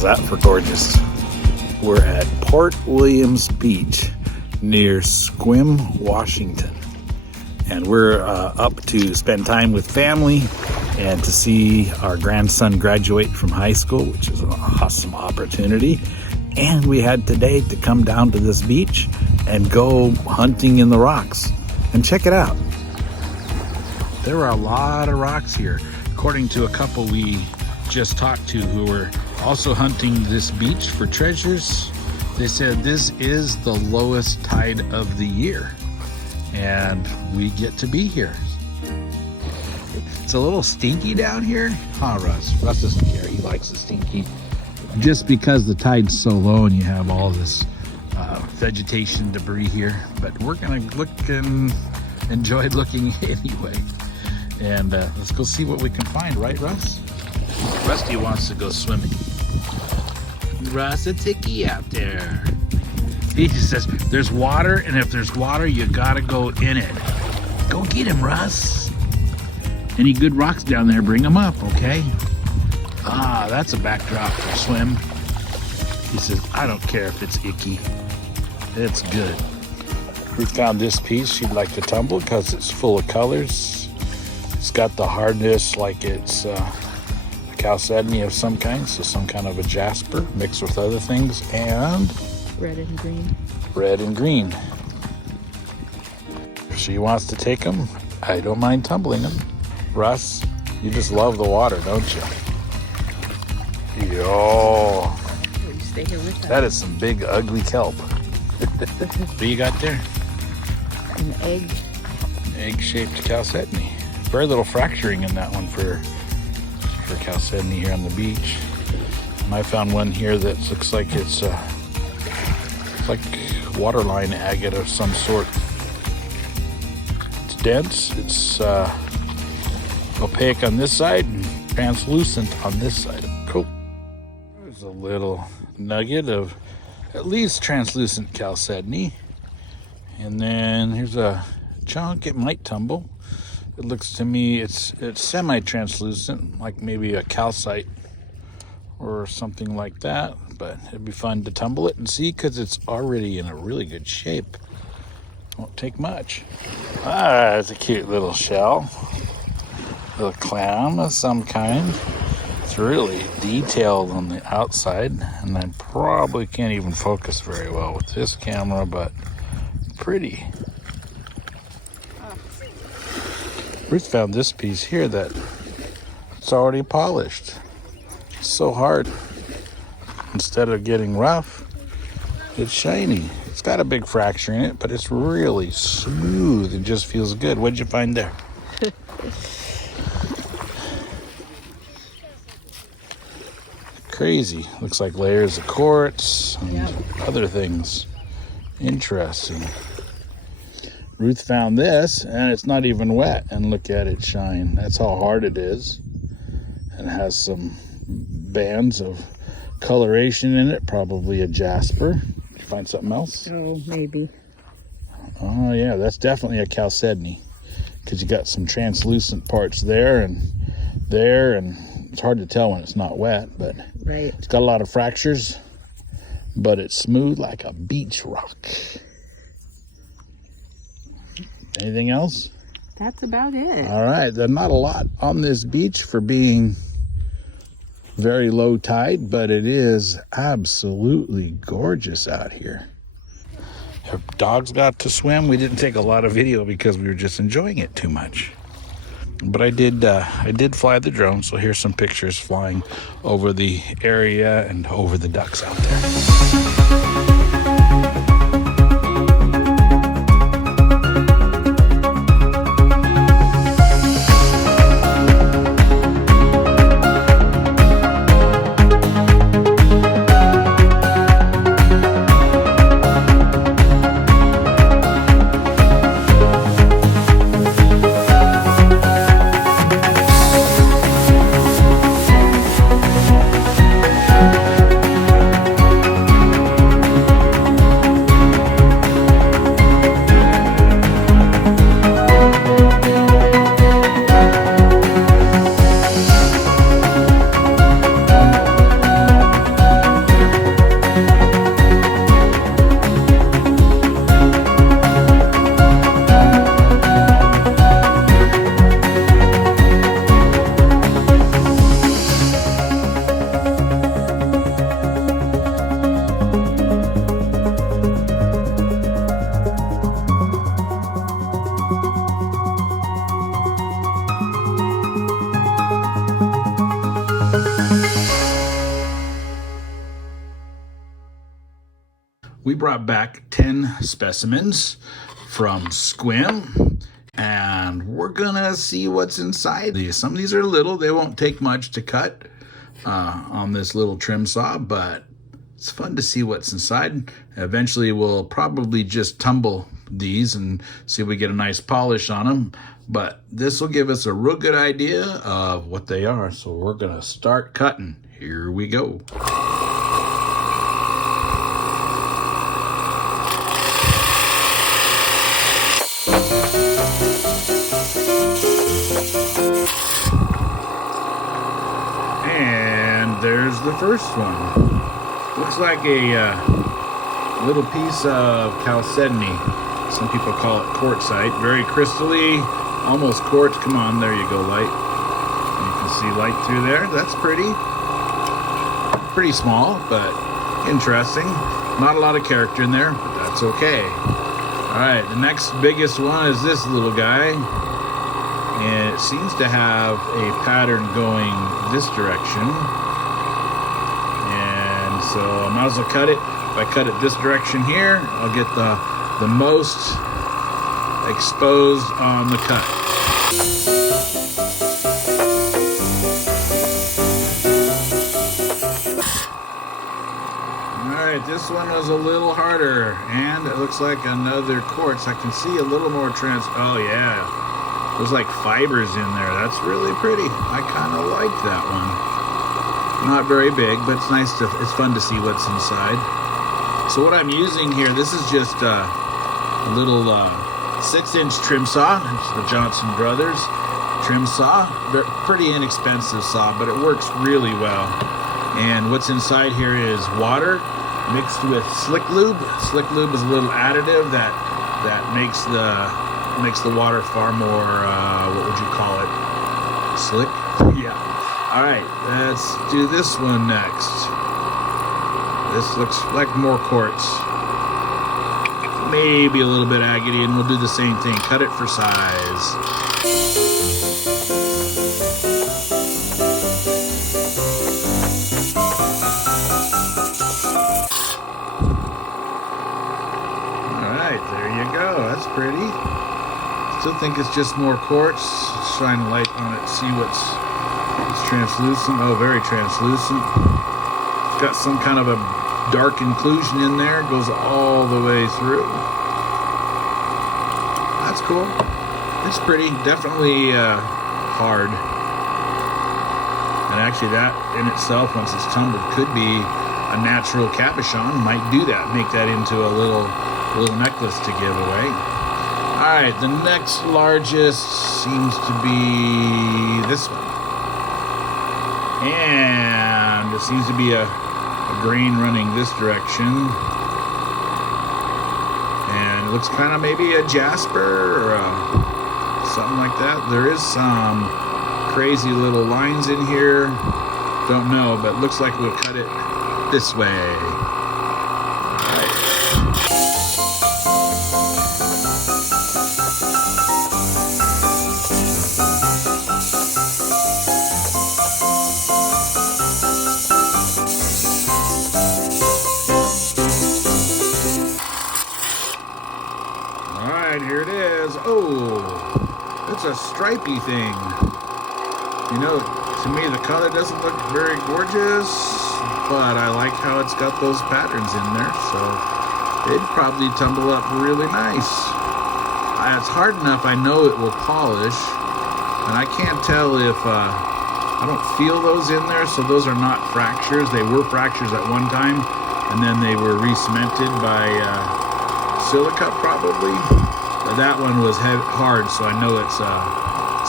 How's that for gorgeous? We're at Port Williams Beach near Sequim, Washington. And we're up to spend time with family and to see our grandson graduate from high school, which is an awesome opportunity. And we had today to come down to this beach and go hunting in the rocks. And check it out. There are a lot of rocks here. According to a couple we just talked to who were also hunting this beach for treasures, they said this is the lowest tide of the year. And we get to be here. It's a little stinky down here. Huh, Russ? Russ doesn't care. He likes the stinky. Just because the tide's so low and you have all this vegetation debris here. But we're going to look and enjoy looking anyway. And let's go see what we can find, right, Russ? Rusty wants to go swimming. Russ, it's icky out there. He just says, there's water, and if there's water, you gotta go in it. Go get him, Russ. Any good rocks down there, bring them up, okay? Ah, that's a backdrop for swim. He says, I don't care if it's icky. It's good. We found this piece she'd like to tumble because it's full of colors. It's got the hardness like it's a chalcedony of some kind, so some kind of a jasper mixed with other things, and red and green. Red and green. If she wants to take them, I don't mind tumbling them. Russ, you just love the water, don't you? Yo. You stay here with us. That is some big, ugly kelp. What do you got there? An egg. Egg-shaped chalcedony. Very little fracturing in that one for chalcedony here on the beach. And I found one here that looks like it's like waterline agate of some sort. It's dense, it's opaque on this side and translucent on this side. Cool. There's a little nugget of at least translucent chalcedony. And then here's a chunk, it might tumble. It looks to me it's semi-translucent, like maybe a calcite or something like that, but it'd be fun to tumble it and see because it's already in a really good shape. Won't take much. Ah, it's a cute little shell. Little clam of some kind. It's really detailed on the outside, and I probably can't even focus very well with this camera, but pretty. Ruth found this piece here that it's already polished. It's so hard. Instead of getting rough, it's shiny. It's got a big fracture in it, but it's really smooth. It just feels good. What'd you find there? Crazy. Looks like layers of quartz and other things. Interesting. Ruth found this, and it's not even wet, and look at it shine. That's how hard it is. It has some bands of coloration in it, probably a jasper. Did you find something else? Oh, maybe. Oh yeah, that's definitely a chalcedony, because you got some translucent parts there, and it's hard to tell when it's not wet, but right. It's got a lot of fractures, but it's smooth like a beach rock. Anything else? That's about it. All right, there's not a lot on this beach for being very low tide, but it is absolutely gorgeous out here. Our dogs got to swim. We didn't take a lot of video because we were just enjoying it too much. But I did fly the drone, so here's some pictures flying over the area and over the ducks out there. brought back 10 specimens from Sequim, and we're gonna see what's inside these. Some of these are little, they won't take much to cut on this little trim saw, but it's fun to see what's inside. Eventually we'll probably just tumble these and see if we get a nice polish on them, but this will give us a real good idea of what they are. So we're gonna start cutting. Here we go. And there's the first one. Looks like a little piece of chalcedony. Some people call it quartzite. Very crystally, almost quartz. Come on, there you go, light. You can see light through there. That's pretty small, but interesting. Not a lot of character in there, but that's okay. All right, the next biggest one is this little guy. And it seems to have a pattern going this direction. And so I might as well cut it. If I cut it this direction here, I'll get the most exposed on the cut. Alright, this one was a little harder, and it looks like another quartz. I can see a little more oh yeah. There's like fibers in there. That's really pretty. I kind of like that one. Not very big, but it's fun to see what's inside. So what I'm using here, this is just a little 6-inch trim saw. It's the Johnson Brothers trim saw. They're pretty inexpensive saw, but it works really well. And what's inside here is water mixed with slick lube. Slick lube is a little additive that makes the water far more, what would you call it? Slick? Yeah. All right, let's do this one next. This looks like more quartz. Maybe a little bit agate, and we'll do the same thing. Cut it for size. All right, there you go. That's pretty. Still think it's just more quartz. Let's shine a light on it, see it's translucent. Oh, very translucent. It's got some kind of a dark inclusion in there. It goes all the way through. That's cool. It's pretty. Definitely hard. And actually that in itself, once it's tumbled, could be a natural cabochon. Might do that. Make that into a little necklace to give away. Alright, the next largest seems to be this one. And it seems to be a grain running this direction. And it looks kind of maybe a jasper or something like that. There is some crazy little lines in here. Don't know, but it looks like we'll cut it this way. Here it is. Oh, it's a stripy thing. You know, to me the color doesn't look very gorgeous, but I like how it's got those patterns in there, so it'd probably tumble up really nice. It's hard enough I know it will polish, and I can't tell if I don't feel those in there, so those are not fractures. They were fractures at one time, and then they were re-cemented by silica probably. But that one was hard, so I know it's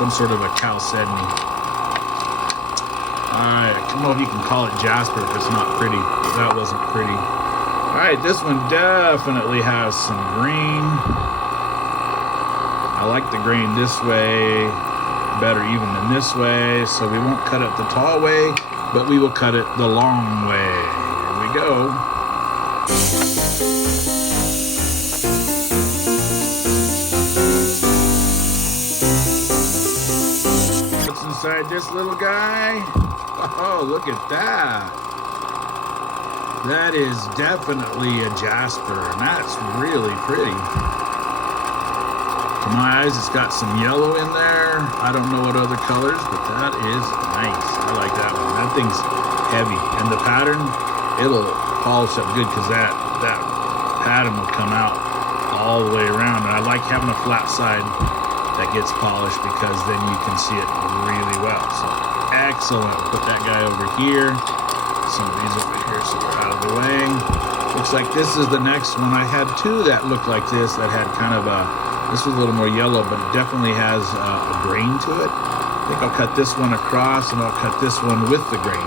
some sort of a chalcedony. Alright, I don't know if you can call it jasper if it's not pretty. That wasn't pretty. Alright, this one definitely has some grain. I like the grain this way better even than this way, so we won't cut it the tall way, but we will cut it the long way. Here we go. Inside this little guy. Oh, look at that. That is definitely a jasper, and that's really pretty. To my eyes, it's got some yellow in there. I don't know what other colors, but that is nice. I like that one. That thing's heavy, and the pattern, it'll polish up good because that pattern will come out all the way around. And I like having a flat side that gets polished because then you can see it really well. So excellent. Put that guy over here. Some of these over here so they're out of the way. Looks like this is the next one. I had two that looked like this that had kind of this was a little more yellow, but it definitely has a grain to it. I think I'll cut this one across and I'll cut this one with the grain.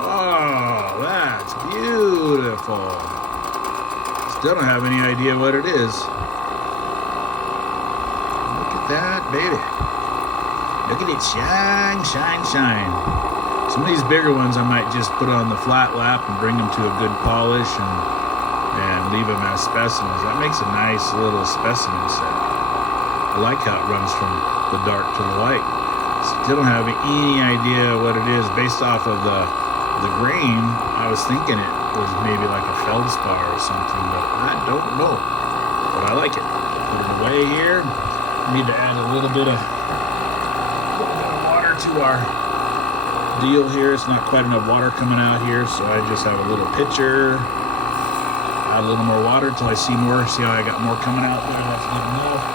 Oh, that's beautiful. Still don't have any idea what it is. Look at that, baby. Look at it shine, shine, shine. Some of these bigger ones I might just put on the flat lap and bring them to a good polish and leave them as specimens. That makes a nice little specimen set. I like how it runs from the dark to the light. Still don't have any idea what it is. Based off of the grain, I was thinking it was maybe like a feldspar or something, but I don't know. But I like it. Put it away here. Need to add a little bit of water to our deal here. It's not quite enough water coming out here, so I just have a little pitcher. Add a little more water until I see more. See how I got more coming out there? That's not enough.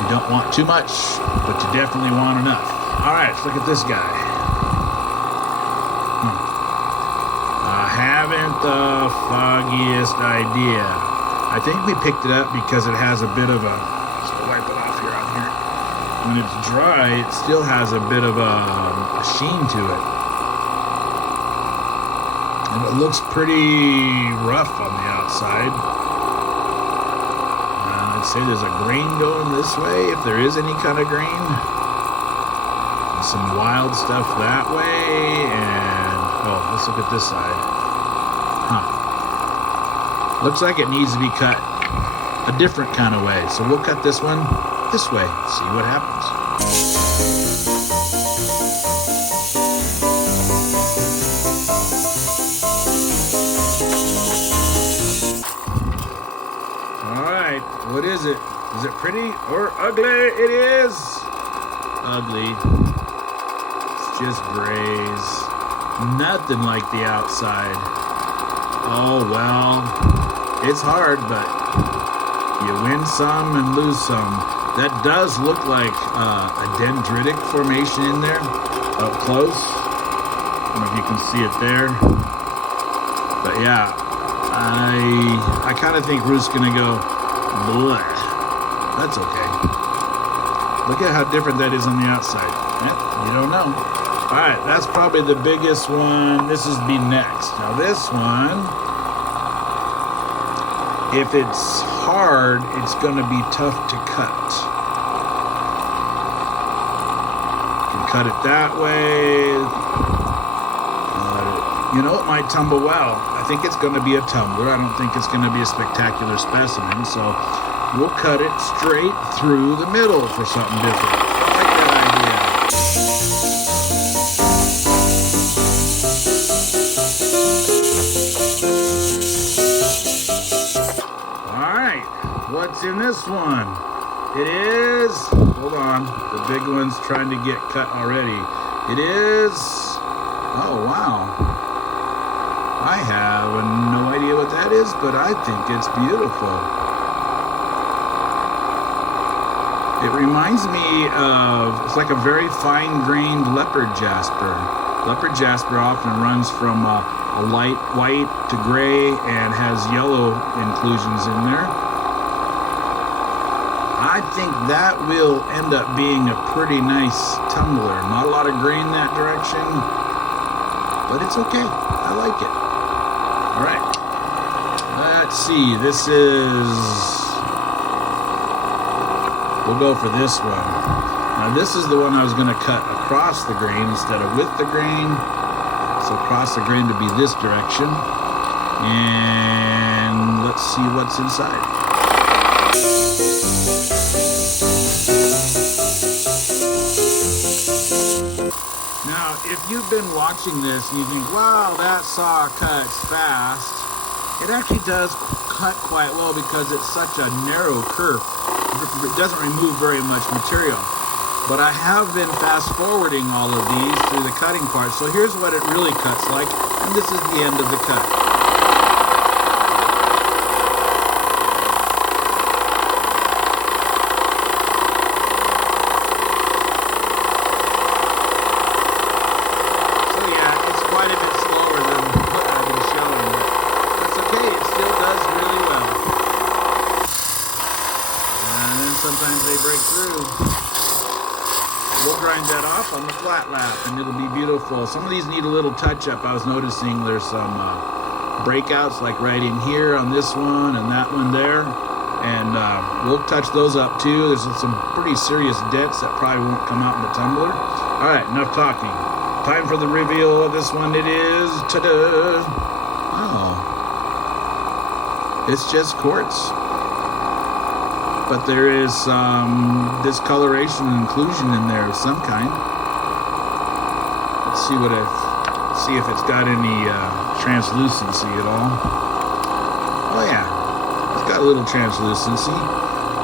You don't want too much, but you definitely want enough. All right, let's look at this guy. I haven't the foggiest idea. I think we picked it up because it has a bit of a, so wipe it off here on here. When it's dry, it still has a bit of a sheen to it. And it looks pretty rough on the outside. I'd say there's a grain going this way, if there is any kind of grain. And some wild stuff that way, and oh, let's look at this side. Looks like it needs to be cut a different kind of way. So we'll cut this one this way, see what happens. All right, what is it? Is it pretty or ugly? It is ugly. It's just grays. Nothing like the outside. Oh, well, it's hard, but you win some and lose some. That does look like a dendritic formation in there, up close. I don't know if you can see it there. But yeah, I kind of think Ruth's going to go, bleh. That's okay. Look at how different that is on the outside. Yeah, you don't know. All right, that's probably the biggest one. This is be next. Now this one, if it's hard, it's going to be tough to cut. You can cut it that way. You know, it might tumble well. I think it's going to be a tumbler. I don't think it's going to be a spectacular specimen. So we'll cut it straight through the middle for something different. I like that idea. What's in this one? It is, hold on, the big one's trying to get cut already. It is, oh wow. I have no idea what that is, but I think it's beautiful. It reminds me of, it's like a very fine-grained leopard jasper. Leopard jasper often runs from a light white to gray and has yellow inclusions in there. I think that will end up being a pretty nice tumbler. Not a lot of grain that direction, but it's okay. I like it. All right. Let's see. This is, we'll go for this one. Now this is the one I was going to cut across the grain instead of with the grain. So across the grain to be this direction. And let's see what's inside. Now, if you've been watching this and you think, wow, that saw cuts fast, it actually does cut quite well because it's such a narrow kerf. It doesn't remove very much material. But I have been fast forwarding all of these through the cutting part. So here's what it really cuts like, and this is the end of the cut. So yeah, it's quite a bit slower than what I've been showing, but that's okay, it still does really well. And then sometimes they break through. We'll grind that off on the flat lap and it'll be beautiful. Some of these need a little touch up. I was noticing there's some breakouts like right in here on this one and that one there. And we'll touch those up too. There's some pretty serious dents that probably won't come out in the tumbler. All right, enough talking. Time for the reveal of this one. It is, ta-da! Oh, it's just quartz. But there is some discoloration and inclusion in there of some kind. Let's see see if it's got any translucency at all. Oh yeah, it's got a little translucency.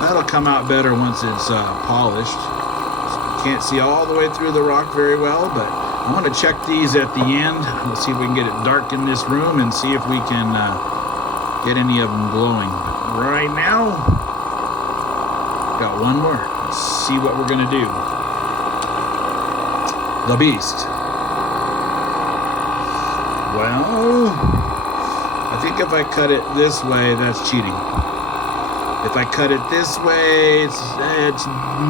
That'll come out better once it's polished. You can't see all the way through the rock very well, but I want to check these at the end. Let's see if we can get it dark in this room and see if we can get any of them glowing. But right now, got one more. Let's see what we're gonna do. The beast. Well, I think if I cut it this way, that's cheating. If I cut it this way, it's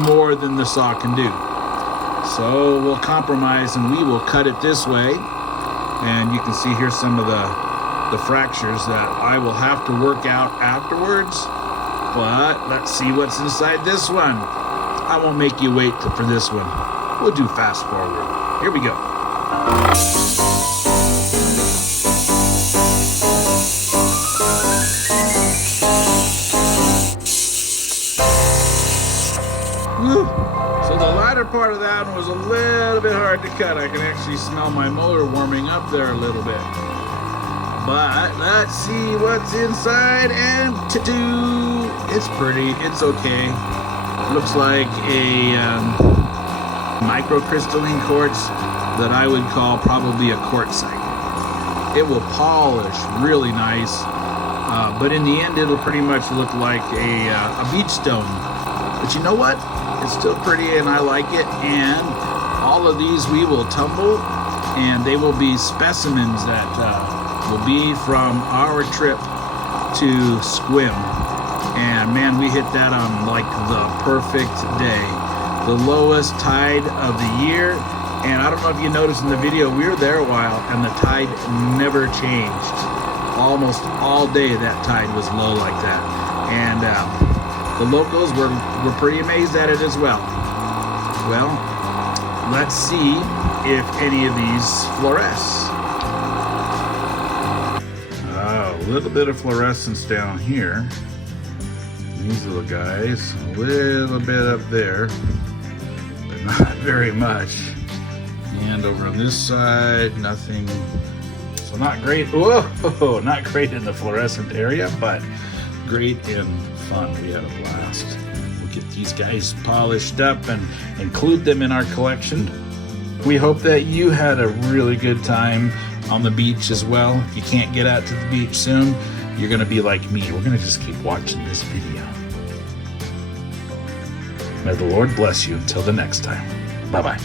more than the saw can do. So we'll compromise and we will cut it this way. And you can see here some of the fractures that I will have to work out afterwards. But let's see what's inside this one. I won't make you wait for this one. We'll do fast forward. Here we go. Woo. So the latter part of that one was a little bit hard to cut. I can actually smell my motor warming up there a little bit. But let's see what's inside, and to-do, it's pretty, it's okay. Looks like a microcrystalline quartz that I would call probably a quartzite. It will polish really nice, but in the end it'll pretty much look like a beach stone. But you know what? It's still pretty and I like it, and all of these we will tumble, and they will be specimens that will be from our trip to Sequim. And man, we hit that on like the perfect day. The lowest tide of the year. And I don't know if you noticed in the video, we were there a while and the tide never changed. Almost all day that tide was low like that. And the locals were pretty amazed at it as well. Well, let's see if any of these fluoresce. A little bit of fluorescence down here. These little guys, a little bit up there, but not very much. And over on this side, nothing. So not great. Whoa, not great in the fluorescent area, but great in fun. We had a blast. We'll get these guys polished up and include them in our collection. We hope that you had a really good time on the beach as well. If you can't get out to the beach soon, you're gonna be like me. We're gonna just keep watching this video. May the Lord bless you until the next time. Bye-bye.